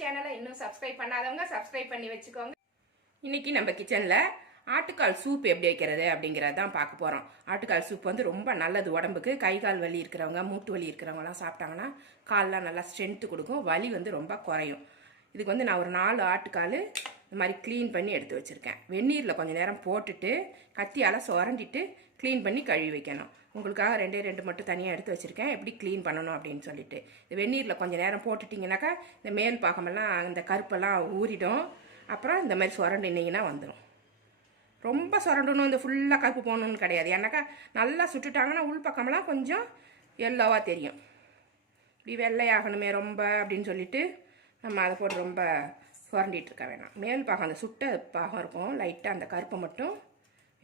சேனலை இன்னும் சப்ஸ்கிரைப் பண்ணாதவங்க சப்ஸ்கிரைப் பண்ணி வச்சுக்கோங்க. இன்னைக்கு நம்ம கிச்சனில் ஆட்டுக்கால் சூப் எப்படி வைக்கிறது அப்படிங்கிறது தான் பார்க்க போகிறோம் ஆட்டுக்கால் சூப் வந்து ரொம்ப நல்லது உடம்புக்கு. கை கால் வலி இருக்கிறவங்க மூட்டு வலி இருக்கிறவங்கலாம் சாப்பிட்டாங்கன்னா கால்லாம் நல்லா ஸ்ட்ரென்த்து கொடுக்கும். வலி வந்து ரொம்ப குறையும். இதுக்கு வந்து நான் ஒரு நாலு ஆட்டுக்கால் இந்த மாதிரி க்ளீன் பண்ணி எடுத்து வச்சுருக்கேன். வெந்நீரில் கொஞ்சம் நேரம் போட்டுட்டு கத்தியால் சுரண்டிட்டு க்ளீன் பண்ணி கழுவி வைக்கணும். உங்களுக்காக ரெண்டே ரெண்டு மட்டும் தனியாக எடுத்து வச்சுருக்கேன். எப்படி க்ளீன் பண்ணணும் அப்படின்னு சொல்லிட்டு. இது வெந்நீரில் கொஞ்சம் நேரம் போட்டுட்டிங்கனாக்கா இந்த மேல் பாகமெல்லாம் இந்த கருப்பெல்லாம் ஊறிடும். அப்புறம் இந்த மாதிரி சுரண்டினீங்கன்னா வந்துடும் ரொம்ப சுரண்டணும் இந்த ஃபுல்லாக கருப்பு போகணுன்னு கிடையாது. ஏன்னாக்கா நல்லா சுட்டுட்டாங்கன்னா உள் பக்கமெல்லாம் கொஞ்சம் எல்லோவாக தெரியும். இப்படி வெள்ளையாகணுமே ரொம்ப அப்படின்னு சொல்லிட்டு நம்ம அதை போட்டு ரொம்ப சுரண்டிட்டு இருக்க வேணாம். மேல் பாகம் அந்த சுட்ட பாகம் இருக்கும். லைட்டாக அந்த கருப்பை மட்டும்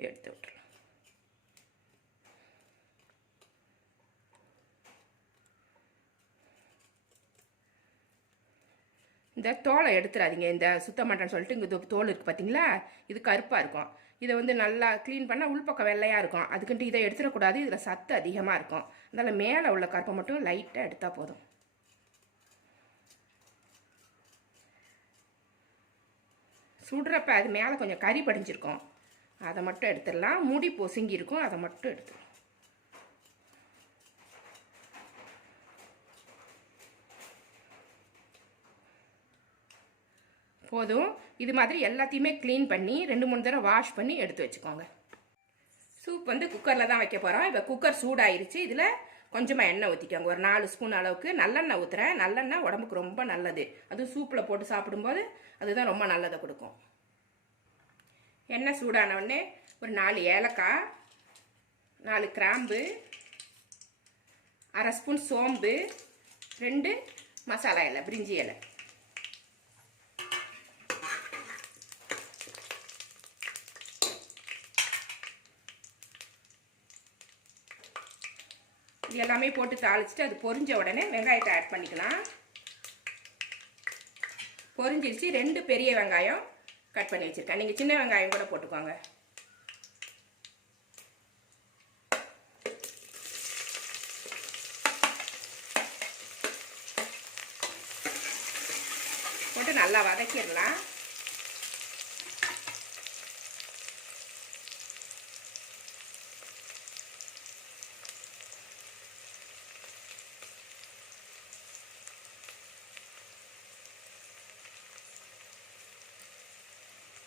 எடுத்து விட்டுருலாம் இந்த தோலை எடுத்துடாதீங்க இந்த சுத்தம் பண்ணுறேன்னு சொல்லிட்டு இங்கே தோல் இருக்குது பார்த்தீங்களா இது கருப்பாக இருக்கும். இதை வந்து நல்லா க்ளீன் பண்ணால் உள்பக்கம் வெள்ளையாக இருக்கும். அதுக்குன்ட்டு இதை எடுத்துடக்கூடாது. இதில் சத்து அதிகமாக இருக்கும். அதனால் மேலே உள்ள கருப்பை மட்டும் லைட்டாக எடுத்தால் போதும். சுடுறப்ப அது மேலே கொஞ்சம் கறி படிஞ்சிருக்கும். அதை மட்டும் எடுத்துடலாம். முடி பொசுங்கி இருக்கும். அதை மட்டும் எடுத்துடலாம். போதும். இது மாதிரி எல்லாத்தையுமே க்ளீன் பண்ணி ரெண்டு மூணு தடவை வாஷ் பண்ணி எடுத்து வச்சுக்கோங்க. சூப் வந்து குக்கரில் தான் வைக்க போகிறோம் இப்போ குக்கர் சூடாயிருச்சு. இதில் கொஞ்சமாக எண்ணெய் ஊற்றிக்கோங்க ஒரு நாலு ஸ்பூன் அளவுக்கு நல்லெண்ணெய் ஊற்றுறேன் நல்லெண்ணெய் உடம்புக்கு ரொம்ப நல்லது. அதுவும் சூப்பில் போட்டு சாப்பிடும்போது அதுதான் ரொம்ப நல்லதை கொடுக்கும். எண்ணெய் சூடான உடனே ஒரு நாலு ஏலக்காய் நாலு கிராம்பு அரை ஸ்பூன் சோம்பு ரெண்டு மசாலா இலை பிரிஞ்சி இலை. எல்லாமே போட்டு தாளிச்சிட்டு அது பொரிஞ்ச உடனே வெங்காயத்தை ஆட் பண்ணிக்கலாம். பொரிஞ்சிருச்சு. ரெண்டு பெரிய வெங்காயம் கட் பண்ணி வச்சுருக்கேன். நீங்கள் சின்ன வெங்காயம் கூட போட்டுக்கோங்க. போட்டு நல்லா வதக்கிடலாம்.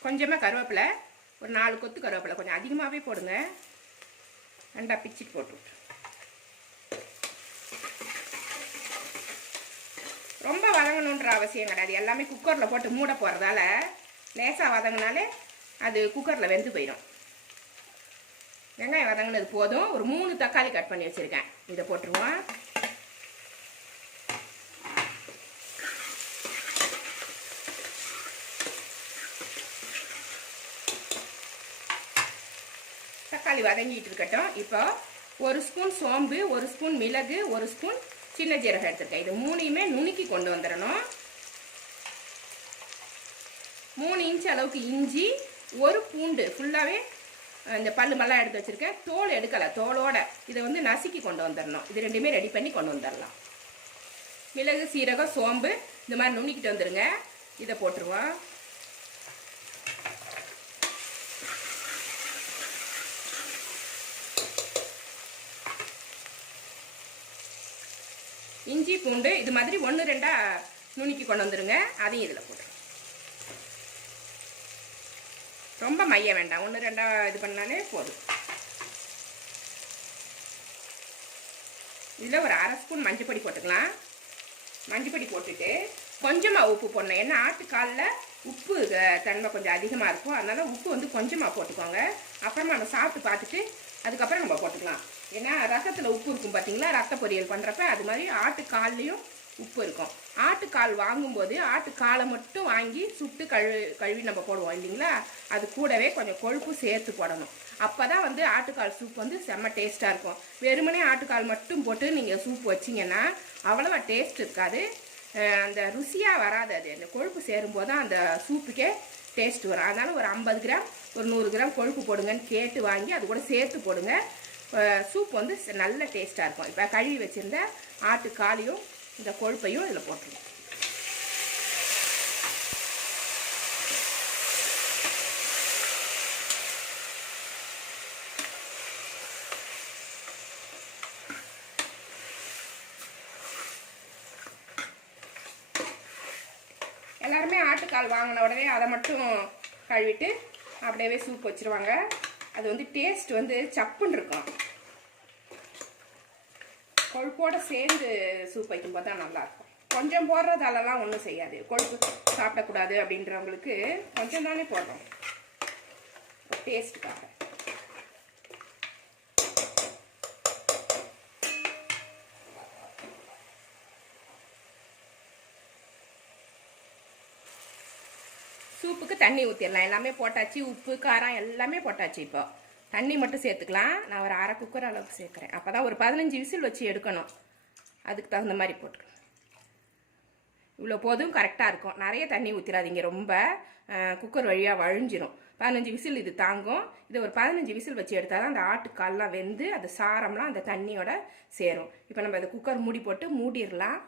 கொஞ்சமாக கருவேப்பிலை ஒரு நாலு கொத்து கருவேப்பிலை கொஞ்சம் அதிகமாகவே போடுங்க. ரெண்டாக பிச்சுட்டு போட்டு ரொம்ப வதங்கணுன்ற அவசியம் கிடையாது. எல்லாமே குக்கரில் போட்டு மூட போகிறதால லேசாக வதங்கினாலே அது குக்கரில் வெந்து போயிடும் வெங்காயம் வதங்கினது போதும். ஒரு மூணு தக்காளி கட் பண்ணி வச்சுருக்கேன். இதை போட்டுருவோம். தக்காளி வதங்கிட்டு இருக்கட்டும். இப்போ ஒரு ஸ்பூன் சோம்பு ஒரு ஸ்பூன் மிளகு ஒரு ஸ்பூன் சின்ன ஜீரகம் எடுத்துருக்கேன். இது மூணையுமே நுணுக்கி கொண்டு வந்துடணும். மூணு இன்ச் அளவுக்கு இஞ்சி ஒரு பூண்டு ஃபுல்லாகவே இந்த பல்லு மல்லாம் எடுத்து வச்சுருக்கேன். தோல் எடுக்கலை தோலோட. இதை வந்து நசுக்கி கொண்டு வந்துடணும். இது ரெண்டுமே ரெடி பண்ணி கொண்டு வந்துடலாம். மிளகு சீரகம் சோம்பு இந்த மாதிரி நுணுக்கிட்டு வந்துடுங்க இதை போட்டுருவோம். இஞ்சி பூண்டு இது மாதிரி ஒன்று ரெண்டாக நுணுக்கி கொண்டு வந்துடுங்க அதையும் இதில் போட்டு ரொம்ப மைய வேண்டாம். ஒன்று ரெண்டாக இது பண்ணாலே போதும். இதில் ஒரு அரை ஸ்பூன் மஞ்சப்பொடி போட்டுக்கலாம். மஞ்சப்பொடி போட்டுட்டு கொஞ்சமாக உப்பு போடணும். ஏன்னா ஆட்டுக்காலில் உப்பு தன்மை கொஞ்சம் அதிகமாக இருக்கும். அதனால் உப்பு வந்து கொஞ்சமாக போட்டுக்கோங்க. அப்புறமா நம்ம சாப்பிட்டு பார்த்துட்டு அதுக்கப்புறம் நம்ம போட்டுக்கலாம். ஏன்னா ரசத்தில் உப்பு இருக்கும் பார்த்தீங்களா ரத்த பொரியல் பண்ணுறப்ப அது மாதிரி ஆட்டுக்கால்லையும் உப்பு இருக்கும். ஆட்டுக்கால் வாங்கும்போது ஆட்டுக்காலை மட்டும் வாங்கி சுட்டு கழுவி கழுவி நம்ம போடுவோம் இல்லைங்களா? அது கூடவே கொஞ்சம் கொழுப்பு சேர்த்து போடணும். அப்போ தான் வந்து ஆட்டுக்கால் சூப் வந்து செம்ம டேஸ்ட்டாக இருக்கும். வெறுமனே ஆட்டுக்கால் மட்டும் போட்டு நீங்கள் சூப் வச்சிங்கன்னா அவ்வளோவா டேஸ்ட் இருக்காது. அந்த ருசியாக வராது அது. அந்த கொழுப்பு சேரும்போது தான் அந்த சூப்புக்கே டேஸ்ட் வரும். அதனால் ஒரு ஐம்பது கிராம் ஒரு நூறு கிராம் கொழுப்பு போடுங்கன்னு கேட்டு வாங்கி அது கூட சேர்த்து போடுங்க. சூப் வந்து நல்ல டேஸ்ட்டாக இருக்கும். இப்போ கழுவி வச்சுருந்த ஆட்டு காலையும் இந்த கொழுப்பையும் இதில் போட்டுருவோம். எல்லாருமே ஆட்டுக்கால் வாங்கின உடனே அதை மட்டும் கழுவிட்டு அப்படியே சூப் வச்சுருவாங்க. அது வந்து டேஸ்ட் வந்து சப்புன்னு இருக்கும். கொழுப்போட சேர்ந்து சூப் வைக்கும்போது தான் நல்லாயிருக்கும். கொஞ்சம் போடுறதாலலாம் ஒன்றும் செய்யாது. கொழுப்பு சாப்பிடக்கூடாது அப்படின்றவங்களுக்கு கொஞ்சம் தானே போடுறோம் டேஸ்ட்டுக்காக சூப்புக்கு தண்ணி ஊற்றிடலாம் எல்லாமே போட்டாச்சு. உப்பு காரம் எல்லாமே போட்டாச்சு இப்போ. தண்ணி மட்டும் சேர்த்துக்கலாம். நான் ஒரு அரை குக்கர் அளவுக்கு சேர்க்குறேன். அப்போ தான் ஒரு பதினஞ்சு விசில் வச்சு எடுக்கணும். அதுக்கு தகுந்த மாதிரி போட்டுக்கணும் இவ்வளோ போதும் கரெக்டாக இருக்கும். நிறைய தண்ணி ஊற்றிடாதீங்க ரொம்ப. குக்கர் வழியாக வழிஞ்சிரும். பதினஞ்சு விசில் இது தாங்கும். இது ஒரு பதினஞ்சு விசில் வச்சு எடுத்தால் தான் அந்த ஆட்டுக்கால்லாம் வெந்து அந்த சாரம்லாம் அந்த தண்ணியோட சேரும். இப்போ நம்ம அதை குக்கர் மூடி போட்டு மூடிடலாம்.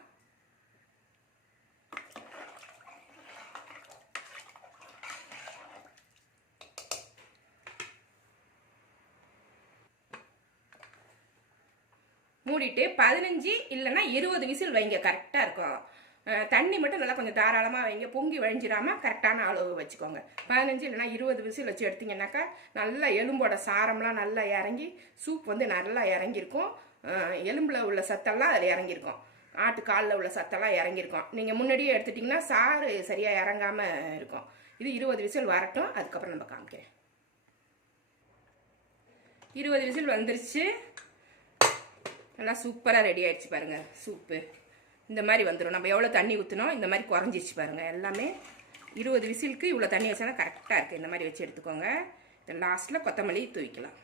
மூடிட்டு பதினஞ்சு இல்லைன்னா இருபது விசில் வைங்க. கரெக்டாக இருக்கும். தண்ணி மட்டும் நல்லா கொஞ்சம் தாராளமாக வைங்க. பொங்கி வழிஞ்சிடாமல் கரெக்டான அளவு வச்சுக்கோங்க. பதினஞ்சு இல்லைன்னா இருபது விசில் வச்சு எடுத்தீங்கன்னாக்கா நல்லா எலும்போட சாரம்லாம் நல்லா இறங்கி சூப் வந்து நல்லா இறங்கியிருக்கும். எலும்பில் உள்ள சத்தெல்லாம் அதில் இறங்கியிருக்கும். ஆட்டு காலில் உள்ள சத்தெல்லாம் இறங்கியிருக்கும். நீங்கள் முன்னாடியே எடுத்துட்டிங்கன்னா சாறு சரியாக இறங்காமல் இருக்கும். இது இருபது விசில் வரட்டும். அதுக்கப்புறம் நம்ம காமிக்கிறேன். இருபது விசில் வந்துருச்சு. நல்லா சூப்பராக ரெடி ஆயிடுச்சு பாருங்க. சூப்பு இந்த மாதிரி வந்துடும் நம்ம எவ்வளோ தண்ணி ஊற்றினோம் இந்த மாதிரி குறைஞ்சிச்சு பாருங்கள் எல்லாமே இருபது விசிலுக்கு இவ்வளோ தண்ணி வச்சா கரெக்டாக இருக்குது இந்த மாதிரி வச்சு எடுத்துக்கோங்க. இதை லாஸ்ட்டில் கொத்தமல்லி தூவிக்கலாம்.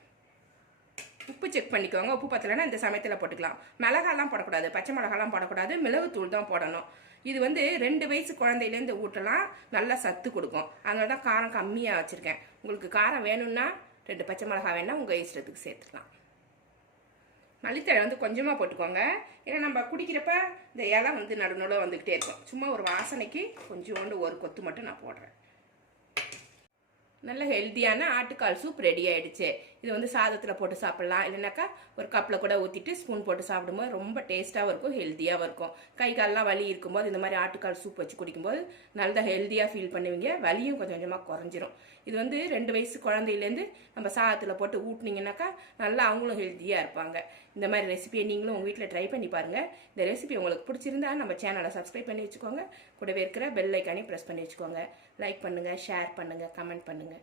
உப்பு செக் பண்ணிக்கோங்க. உப்பு பத்தலைன்னா இந்த சமயத்தில் போட்டுக்கலாம். மிளகாலாம் போடக்கூடாது. பச்சை மிளகாலாம் போடக்கூடாது. மிளகுத்தூள் தான் போடணும். இது வந்து ரெண்டு வயசு குழந்தையிலேருந்து ஊட்டலாம். நல்லா சத்து கொடுக்கும். அதனால தான் காரம் கம்மியாக வச்சுருக்கேன். உங்களுக்கு காரம் வேணும்னா ரெண்டு பச்சை மிளகா வேணால் உங்கள் இஷ்டத்துக்கு சேர்த்துக்கலாம். மல்லித்தழை வந்து கொஞ்சமாக போட்டுக்கோங்க. ஏன்னா நம்ம குடிக்கிறப்ப இந்த இலை வந்து நடு நடுவில் வந்துக்கிட்டே இருக்கும். சும்மா ஒரு வாசனைக்கு கொஞ்சோண்டு ஒரு கொத்து மட்டும் நான் போடுறேன். நல்ல ஹெல்த்தியான ஆட்டுக்கால் சூப் ரெடி ஆயிடுச்சு. இது வந்து சாதத்தில் போட்டு சாப்பிட்லாம். இல்லைனாக்கா ஒரு கப்பில் கூட ஊற்றிட்டு ஸ்பூன் போட்டு சாப்பிடும்போது ரொம்ப டேஸ்ட்டாகவும் இருக்கும் ஹெல்த்தியாகவும் இருக்கும். கை கால்லாம் வலி இருக்கும்போது இந்த மாதிரி ஆட்டுக்கால் சூப் வச்சு குடிக்கும்போது நல்லா ஹெல்த்தியாக ஃபீல் பண்ணுவீங்க. வலியும் கொஞ்சம் கொஞ்சமாக குறைஞ்சிரும். இது வந்து ரெண்டு வயசு குழந்தையிலேருந்து நம்ம சாதத்தில் போட்டு ஊட்டினீங்கன்னாக்கா நல்லா அவங்களும் ஹெல்த்தியாக இருப்பாங்க. இந்த மாதிரி ரெசிபியை நீங்களும் உங்கள் வீட்டில் ட்ரை பண்ணி பாருங்கள் இந்த ரெசிபி உங்களுக்கு பிடிச்சிருந்தா நம்ம சேனலை சப்ஸ்கிரைப் பண்ணி வச்சுக்கோங்க. கூடவே இருக்கிற பெல் ஐக்கானே ப்ரெஸ் பண்ணி வச்சுக்கோங்க. லைக் பண்ணுங்கள் ஷேர் பண்ணுங்கள் கமெண்ட் பண்ணுங்கள்